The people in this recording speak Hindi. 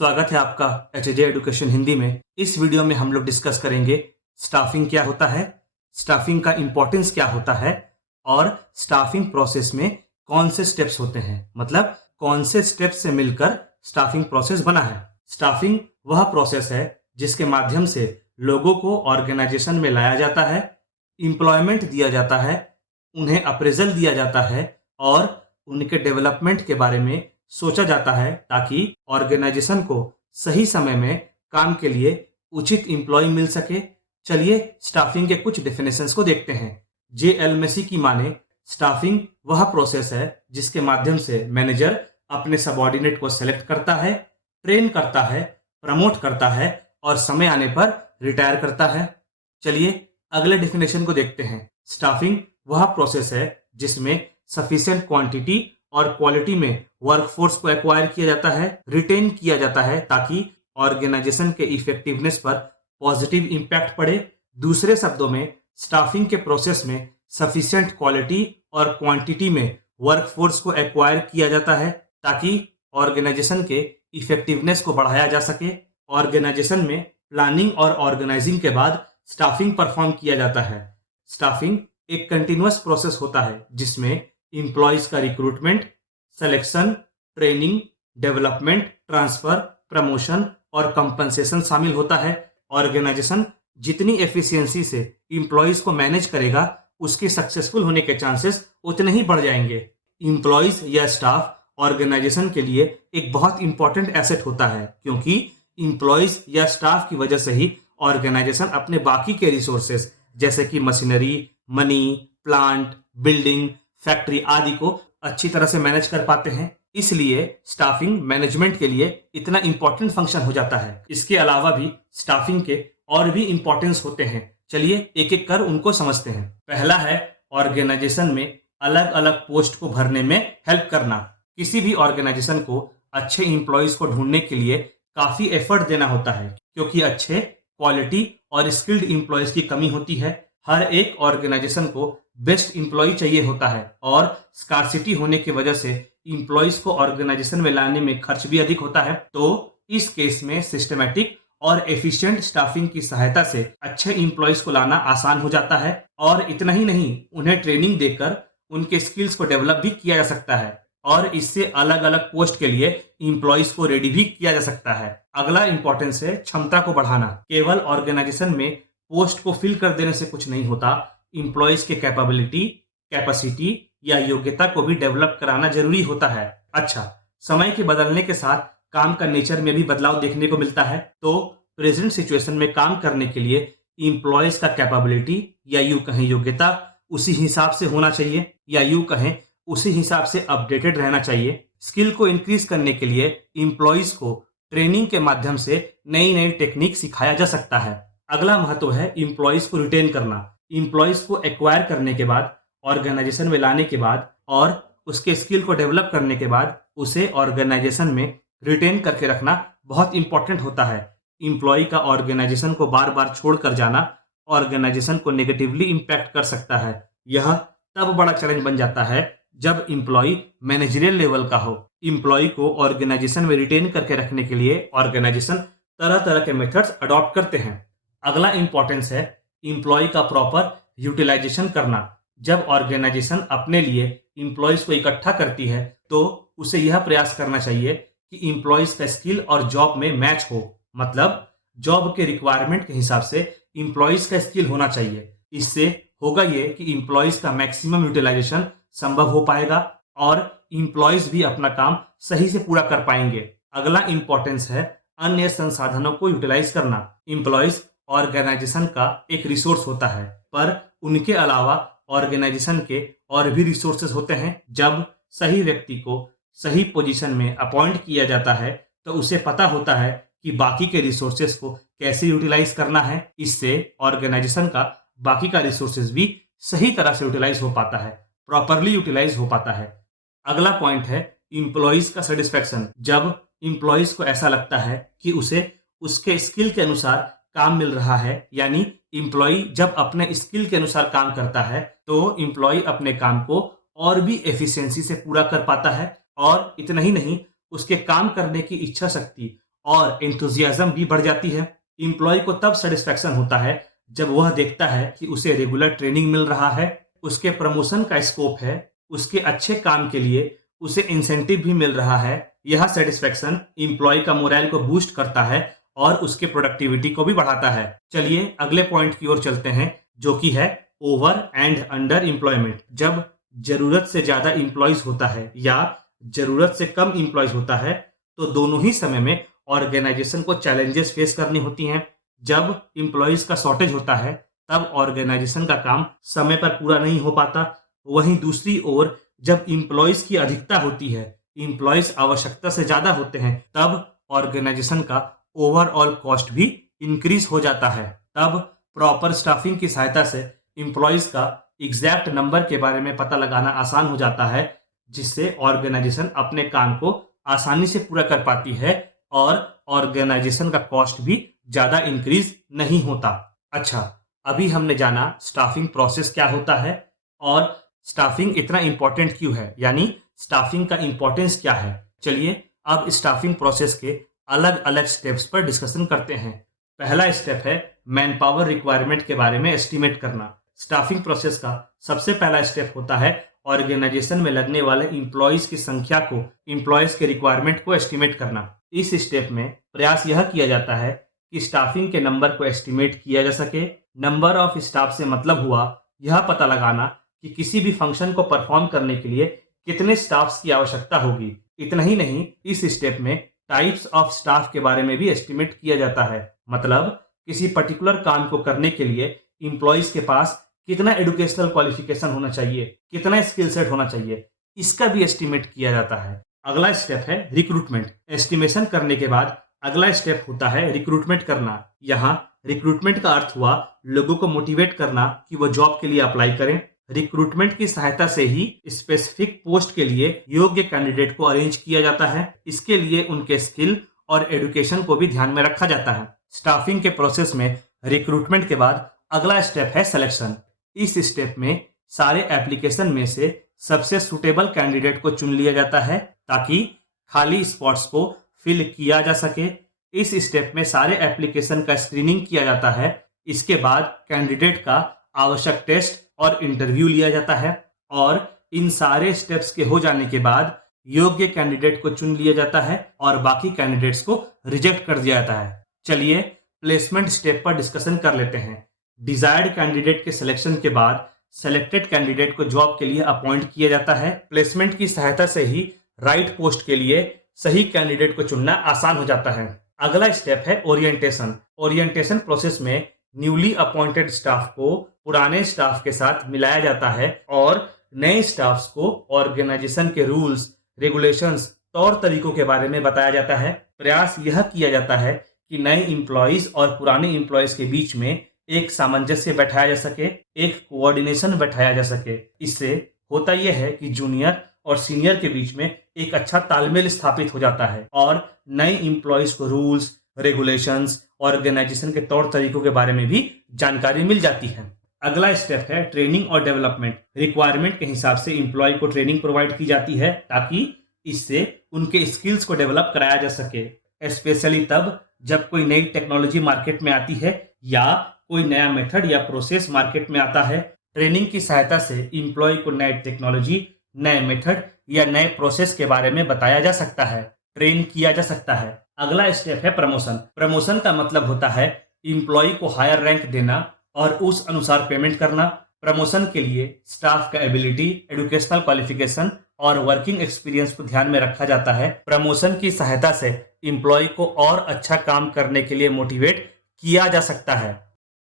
स्वागत है आपका एचजे एडुकेशन हिंदी में। इस वीडियो में हम लोग डिस्कस करेंगे स्टाफिंग क्या होता है, स्टाफिंग का इम्पोर्टेंस क्या होता है और स्टाफिंग प्रोसेस में कौन से स्टेप्स होते हैं, मतलब कौन से स्टेप्स से मिलकर स्टाफिंग प्रोसेस बना है। स्टाफिंग वह प्रोसेस है जिसके माध्यम से लोगों को ऑर्गेनाइजेशन में लाया जाता है, एम्प्लॉयमेंट दिया जाता है, उन्हें अप्रेजल दिया जाता है और उनके डेवलपमेंट के बारे में सोचा जाता है ताकि ऑर्गेनाइजेशन को सही समय में काम के लिए उचित एम्प्लॉय मिल सके। चलिए स्टाफिंग के कुछ डेफिनेशंस को देखते हैं। जे.एल. मेसी की माने स्टाफिंग वह प्रोसेस है जिसके माध्यम से मैनेजर अपने सबऑर्डिनेट को सेलेक्ट करता है, ट्रेन करता है, प्रमोट करता है और समय आने पर रिटायर करता है। चलिए अगले डेफिनेशन को देखते हैं। स्टाफिंग वह प्रोसेस है जिसमें सफिशिएंट क्वांटिटी और क्वालिटी में वर्कफोर्स को एक्वायर किया जाता है, रिटेन किया जाता है ताकि ऑर्गेनाइजेशन के इफेक्टिवनेस पर पॉजिटिव इंपैक्ट पड़े। दूसरे शब्दों में स्टाफिंग के प्रोसेस में सफिशिएंट क्वालिटी और क्वांटिटी में वर्कफोर्स को एक्वायर किया जाता है ताकि ऑर्गेनाइजेशन के इफेक्टिवनेस को बढ़ाया जा सके। ऑर्गेनाइजेशन में प्लानिंग और ऑर्गेनाइजिंग के बाद स्टाफिंग परफॉर्म किया जाता है। स्टाफिंग एक कंटिन्यूअस प्रोसेस होता है जिसमें एम्प्लॉयज का recruitment, selection, training, development, transfer, promotion और कंपनसेशन शामिल होता है। ऑर्गेनाइजेशन जितनी एफिशिएंसी से एम्प्लॉयज को मैनेज करेगा उसके सक्सेसफुल होने के चांसेस उतने ही बढ़ जाएंगे। एम्प्लॉयज या स्टाफ ऑर्गेनाइजेशन के लिए एक बहुत इंपॉर्टेंट एसेट होता है क्योंकि एम्प्लॉयज या स्टाफ की वजह से ही ऑर्गेनाइजेशन अपने बाकी के रिसोर्सेस जैसे कि machinery, money, plant, building, factory आदि को अच्छी तरह से मैनेज कर पाते हैं। इसलिए स्टाफिंग मैनेजमेंट के लिए इतना इंपॉर्टेंट फंक्शन हो जाता है। इसके अलावा भी स्टाफिंग के और भी इंपॉर्टेंस होते हैं। चलिए एक एक कर उनको समझते हैं। पहला है ऑर्गेनाइजेशन में अलग अलग पोस्ट को भरने में हेल्प करना। किसी भी ऑर्गेनाइजेशन को अच्छे इंप्लॉयज को ढूंढने के लिए काफी एफर्ट देना होता है क्योंकि अच्छे क्वालिटी और स्किल्ड इंप्लॉयज की कमी होती है। हर एक ऑर्गेनाइजेशन को बेस्ट इंप्लॉय चाहिए होता है और स्कार्सिटी होने की वजह से इंप्लॉयज को ऑर्गेनाइजेशन में लाने में खर्च भी अधिक होता है। तो इस केस में सिस्टमैटिक और एफिशिएंट स्टाफिंग की सहायता से अच्छे इंप्लॉयज को लाना आसान हो जाता है और इतना ही नहीं, उन्हें ट्रेनिंग देकर उनके स्किल्स को डेवलप भी किया जा सकता है और इससे अलग अलग पोस्ट के लिए इंप्लॉयज को रेडी भी किया जा सकता है। अगला इंपॉर्टेंस है क्षमता को बढ़ाना। केवल ऑर्गेनाइजेशन में पोस्ट को फिल कर देने से कुछ नहीं होता, इंप्लॉयज के कैपेबिलिटी, कैपेसिटी या योग्यता को भी डेवलप कराना जरूरी होता है। अच्छा, समय के बदलने के साथ काम का नेचर में भी बदलाव देखने को मिलता है। तो प्रेजेंट सिचुएशन में काम करने के लिए इंप्लॉयज का कैपेबिलिटी या यूं कहें योग्यता उसी हिसाब से होना चाहिए या यूं कहें उसी हिसाब से अपडेटेड रहना चाहिए। स्किल को इंक्रीज करने के लिए इंप्लॉयज को ट्रेनिंग के माध्यम से नई नई टेक्निक सिखाया जा सकता है। अगला महत्व है इंप्लॉयज को रिटेन करना। इंप्लॉयज को एक्वायर करने के बाद, ऑर्गेनाइजेशन में लाने के बाद और उसके स्किल को डेवलप करने के बाद उसे ऑर्गेनाइजेशन में रिटेन करके रखना बहुत इंपॉर्टेंट होता है। इंप्लॉय का ऑर्गेनाइजेशन को बार बार छोड़कर जाना ऑर्गेनाइजेशन को नेगेटिवली इंपैक्ट कर सकता है। यह तब बड़ा चैलेंज बन जाता है जब इंप्लॉय मैनेजरियल लेवल का हो। इंप्लॉय को ऑर्गेनाइजेशन में रिटेन करके रखने के लिए ऑर्गेनाइजेशन तरह तरह के मेथड्स अडॉप्ट करते हैं। अगला इंपॉर्टेंस है इंप्लॉय का प्रॉपर यूटिलाइजेशन करना। जब ऑर्गेनाइजेशन अपने लिए इंप्लॉयज को इकट्ठा करती है तो उसे यह प्रयास करना चाहिए कि इंप्लॉयज का स्किल और जॉब में मैच हो, मतलब जॉब के रिक्वायरमेंट के हिसाब से इंप्लॉयज का स्किल होना चाहिए। इससे होगा ये कि इंप्लॉयज का मैक्सिमम यूटिलाइजेशन संभव हो पाएगा और इंप्लॉयज भी अपना काम सही से पूरा कर पाएंगे। अगला इंपॉर्टेंस है अन्य संसाधनों को यूटिलाइज करना। इंप्लॉयज ऑर्गेनाइजेशन का एक रिसोर्स होता है, पर उनके अलावा ऑर्गेनाइजेशन के और भी रिसोर्सेज होते हैं। जब सही व्यक्ति को सही पोजीशन में अपॉइंट किया जाता है तो उसे पता होता है कि बाकी के रिसोर्सेज को कैसे यूटिलाइज करना है। इससे ऑर्गेनाइजेशन का बाकी का रिसोर्सेज भी सही तरह से यूटिलाइज हो पाता है, प्रॉपरली यूटिलाइज हो पाता है। अगला पॉइंट है इंप्लॉयज का सेटिस्फैक्शन। जब इंप्लॉयज को ऐसा लगता है कि उसे उसके स्किल के अनुसार काम मिल रहा है, यानी इंप्लॉय जब अपने स्किल के अनुसार काम करता है तो इंप्लॉय अपने काम को और भी एफिशिएंसी से पूरा कर पाता है और इतना ही नहीं, उसके काम करने की इच्छा शक्ति और एंथुजियाज्म भी बढ़ जाती है। इम्प्लॉय को तब सेटिस्फैक्शन होता है जब वह देखता है कि उसे रेगुलर ट्रेनिंग मिल रहा है, उसके प्रमोशन का स्कोप है, उसके अच्छे काम के लिए उसे इंसेंटिव भी मिल रहा है। यह सेटिस्फैक्शन इम्प्लॉय का मोरल को बूस्ट करता है और उसके प्रोडक्टिविटी को भी बढ़ाता है। चलिए अगले पॉइंट की ओर चलते हैं, जो कि है ओवर एंड अंडर एम्प्लॉयमेंट। जब जरूरत से ज्यादा एम्प्लॉयज होता है या जरूरत से कम एम्प्लॉयज होता है, तो दोनों ही समय में ऑर्गेनाइजेशन को चैलेंजेस फेस करनी होती हैं। जब एम्प्लॉयज का शॉर्टेज होता है, तब ऑर्गेनाइजेशन का काम समय पर पूरा नहीं हो पाता। वहीं दूसरी ओर जब एम्प्लॉयज की अधिकता होती है, एम्प्लॉयज आवश्यकता से ज्यादा होते हैं, तब ऑर्गेनाइजेशन का ओवरऑल कॉस्ट भी इंक्रीज हो जाता है। तब प्रॉपर स्टाफिंग की सहायता से एम्प्लॉयज का एग्जैक्ट नंबर के बारे में पता लगाना आसान हो जाता है, जिससे ऑर्गेनाइजेशन अपने काम को आसानी से पूरा कर पाती है और ऑर्गेनाइजेशन का कॉस्ट भी ज्यादा इंक्रीज नहीं होता। अच्छा, अभी हमने जाना स्टाफिंग प्रोसेस क्या होता है और स्टाफिंग इतना इंपॉर्टेंट क्यों है, यानी स्टाफिंग का इंपॉर्टेंस क्या है। चलिए अब स्टाफिंग प्रोसेस के अलग अलग स्टेप्स पर डिस्कशन करते हैं। पहला स्टेप है मैन पावर रिक्वायरमेंट के बारे में एस्टिमेट करना। स्टाफिंग प्रोसेस का सबसे पहला स्टेप होता है ऑर्गेनाइजेशन में लगने वाले एम्प्लॉयज की संख्या को, एम्प्लॉयज के रिक्वायरमेंट को एस्टिमेट करना। इस स्टेप में प्रयास यह किया जाता है कि स्टाफिंग के नंबर को एस्टिमेट किया जा सके। नंबर ऑफ स्टाफ से मतलब हुआ यह पता लगाना कि किसी भी फंक्शन को परफॉर्म करने के लिए कितने स्टाफ्स की आवश्यकता होगी। इतना ही नहीं, इस स्टेप में टाइप्स ऑफ स्टाफ के बारे में भी एस्टिमेट किया जाता है। मतलब किसी पर्टिकुलर काम को करने के लिए एम्प्लॉयज के पास कितना एजुकेशनल क्वालिफिकेशन होना चाहिए, कितना स्किल सेट होना चाहिए, इसका भी एस्टिमेट किया जाता है। अगला स्टेप है रिक्रूटमेंट। एस्टिमेशन करने के बाद अगला स्टेप होता है रिक्रूटमेंट करना। यहाँ रिक्रूटमेंट का अर्थ हुआ लोगों को मोटिवेट करना कि वो जॉब के लिए अप्लाई करें। रिक्रूटमेंट की सहायता से ही स्पेसिफिक पोस्ट के लिए योग्य कैंडिडेट को अरेंज किया जाता है। इसके लिए उनके स्किल और एजुकेशन को भी ध्यान में रखा जाता है। स्टाफिंग के प्रोसेस में रिक्रूटमेंट के बाद अगला स्टेप है सिलेक्शन। इस स्टेप में सारे एप्लीकेशन में से सबसे सुटेबल कैंडिडेट को चुन लिया जाता है ताकि खाली स्पॉट्स को फिल किया जा सके। इस स्टेप में सारे एप्लीकेशन का स्क्रीनिंग किया जाता है। इसके बाद कैंडिडेट का आवश्यक टेस्ट और इंटरव्यू लिया जाता है और इन सारे स्टेप्स के हो जाने के बाद योग्य कैंडिडेट को चुन लिया जाता है और बाकी कैंडिडेट्स को रिजेक्ट कर दिया जाता है। चलिए प्लेसमेंट स्टेप पर डिस्कशन कर लेते हैं। डिजायर्ड कैंडिडेट के सिलेक्शन के बाद सेलेक्टेड कैंडिडेट को जॉब के लिए अपॉइंट किया जाता है। प्लेसमेंट की सहायता से ही राइट पोस्ट के लिए सही कैंडिडेट को चुनना आसान हो जाता है। अगला स्टेप है ओरिएंटेशन। ओरिएंटेशन प्रोसेस में न्यूली अपॉइंटेड स्टाफ को पुराने स्टाफ के साथ मिलाया जाता है और नए स्टाफ्स को ऑर्गेनाइजेशन के रूल्स, रेगुलेशंस, तौर तरीकों के बारे में बताया जाता है। प्रयास यह किया जाता है कि नए एम्प्लॉयज और पुराने एम्प्लॉयज के बीच में एक सामंजस्य बैठाया जा सके, एक कोऑर्डिनेशन बैठाया जा सके। इससे होता यह है कि जूनियर और सीनियर के बीच में एक अच्छा तालमेल स्थापित हो जाता है और नए एम्प्लॉयज को रूल्स, रेगुलेशंस, ऑर्गेनाइजेशन के तौर तरीकों के बारे में भी जानकारी मिल जाती है। अगला स्टेप है ट्रेनिंग और डेवलपमेंट। रिक्वायरमेंट के हिसाब से एम्प्लॉय को ट्रेनिंग प्रोवाइड की जाती है ताकि इससे उनके स्किल्स को डेवलप कराया जा सके, स्पेशली तब जब कोई नई टेक्नोलॉजी मार्केट में आती है या कोई नया मेथड या प्रोसेस मार्केट में आता है। ट्रेनिंग की सहायता से एम्प्लॉय को नए टेक्नोलॉजी, नए मेथड या नए प्रोसेस के बारे में बताया जा सकता है, ट्रेन किया जा सकता है। अगला स्टेप है प्रमोशन। प्रमोशन का मतलब होता है एम्प्लॉय को हायर रैंक देना और उस अनुसार पेमेंट करना। प्रमोशन के लिए स्टाफ का एबिलिटी, एजुकेशनल क्वालिफिकेशन और वर्किंग एक्सपीरियंस को ध्यान में रखा जाता है। प्रमोशन की सहायता से एम्प्लॉय को और अच्छा काम करने के लिए मोटिवेट किया जा सकता है।